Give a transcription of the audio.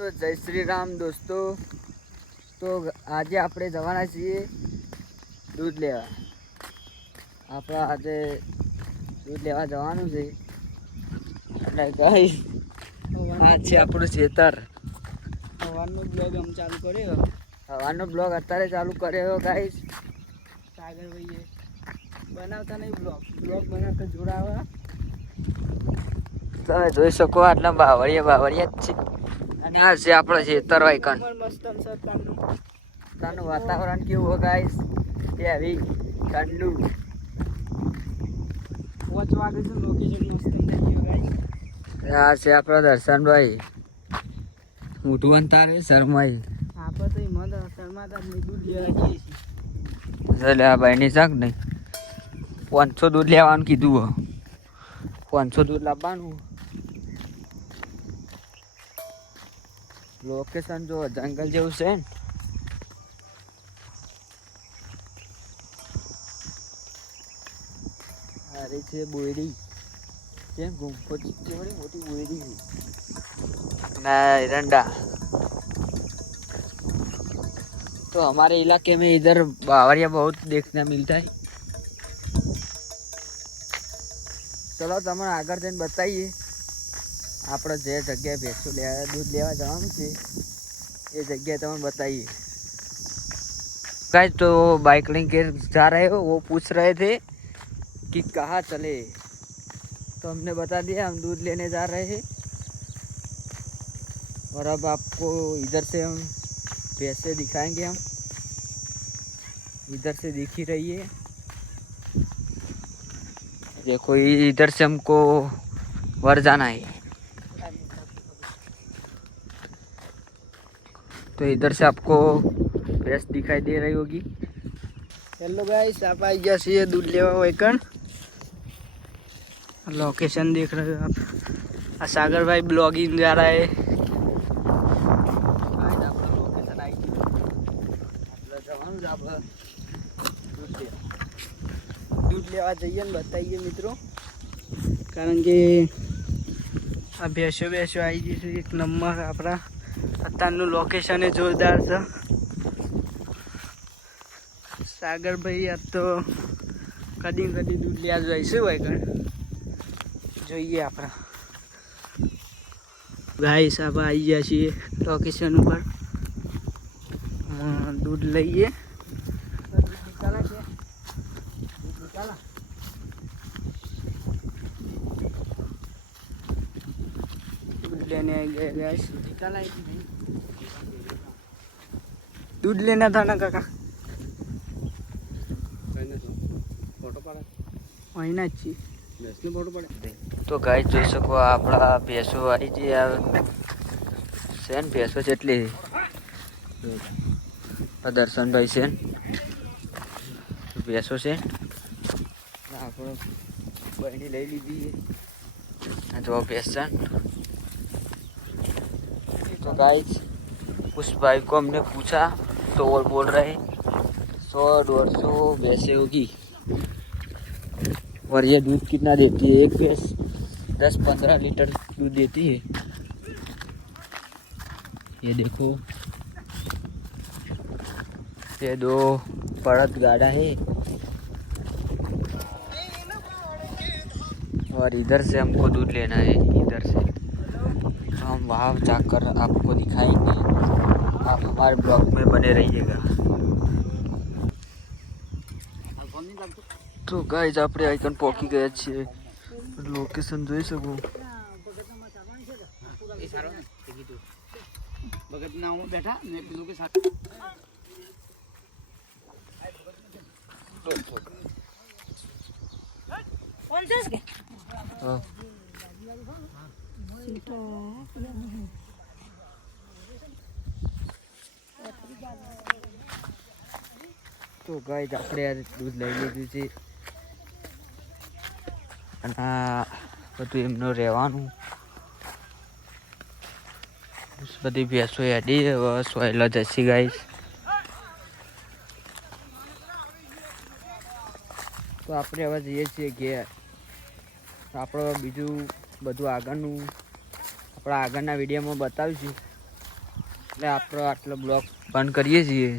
તો જય શ્રી રામ દોસ્તો. તો આજે આપણે જવાના છીએ દૂધ લેવા. આપણે આજે દૂધ લેવા જવાનું છે. એટલે ગાઈસ આ છે આપણું ખેતર. સવારનો બ્લોગ આમ ચાલુ કર્યો. સવારનો બ્લોગ અત્યારે ચાલુ કર્યો ગાઈસ. સાગરભાઈએ બનાવતા નહીં બ્લોગ બનાવતા જોડાવા. તમે જોઈ શકો આટલા બાવળિયા જ છે. અને આ છે આપણો ખેતર વાયકણ. મસ્ત તાનું વાતાવરણ કેવું હોય ગાઈસ તે આવી ઠંડુ. 5 વાગે છે. લોકેશન મસ્ત થઈ ગયું ગાઈસ. આ છે આપણો દર્શનભાઈ. મોઢું અંતારે શરમાઈ. આપણે તો મદ શર્માતા નહીં, દૂધ લેવા જઈએ છીએ. એટલે આ ભાઈની શાક નહીં 500 દૂધ લેવાનું કીધું. 500 દૂધ લાવવાનું. લોકેશન જો જંગલ જેવું છે ને. અરે છે બોયડી કેમ ગુંફો ચીચી મોટી બોયડી છે ના एरंडा. तो हमारे इलाके में इधर बावरिया बहुत देखने मिलता है. चलो તમને આગળ જઈને બતાવીએ આપણે જે જગ્યાએ ભેંસો લેવા दूध लेवा જવાનું છે ये जगह તમને बताइए. गाइस तो बाइक लेके जा रहे हो, वो पूछ रहे थे कि कहाँ चले. तो हमने बता दिया हम दूध लेने जा रहे हैं. और अब आपको इधर से हम भैंसे दिखाएंगे. हम इधर से दिख ही रही है देखो. इधर से हमको वर जाना है. तो इधर से आपको भैंस दिखाई दे रही होगी. हेलो गाइस, आप आई गया છીએ दूध लेवा वायकण. लोकेशन देख रहे हो आप. सागर भाई ब्लॉगिंग जा रहा है. दूध लेवा જઈએ ને બતાવીએ મિત્રો. કારણ કે આ ભેંસો આવી ગઈ છે એક નંબર. આપણા અત્યારનું લોકેશન એ જોરદાર છે. સાગરભાઈ આ તો કદી દૂધ લેવા જઈશું વાયકણ. જોઈએ આપણા ગાઈસ આપણે આવી ગયા છીએ લોકેશન ઉપર. दूध લઈએ. दूध लेने गए गाइस. दूध लेना था ना काका. वही ना अच्छी फोटो पड़े. तो गाइस જોઈ શકો આપણા ભેંસો આવી છે. છે ને ભેંસો જેટલી દર્શનભાઈ છે ભેંસો છે. આપણે બહેની લઈ લીધી જો भैंस. तो गाइस उस भाई को हमने पूछा तो वो बोल रहे 100-150 भैंसे होगी. और ये दूध कितना देती है? एक भैंस 10-15 लीटर दूध देती है. ये देखो ये 2 बड़द गाड़ा है. और इधर से हमको दूध लेना है. इधर से तो हम वहाँ जाकर आपको दिखाएंगे. आप हमारे ब्लॉग में बने रहिएगा. तो गाइस આપણે આઈકન પહોંચી ગયા છીએ. લોકેશન જોઈ શકો. ભગતના બેઠા ને પેલું કે कौन से इसके? हाँ. તો ગાઈસ આપણે આ દૂધ લઈ લીધું છે. અને આ બધું એમનું રહેવાનું. બધી ભેંસો હેડી સોયલો જશે ગાઈસ. તો આપણે હવે જઈએ છીએ ઘેર. આપણે બીજું બધું આગળનું આપણા આગળના વિડીયોમાં બતાવીશું. એટલે આપણો આટલો બ્લોગ બંધ કરીએ છીએ.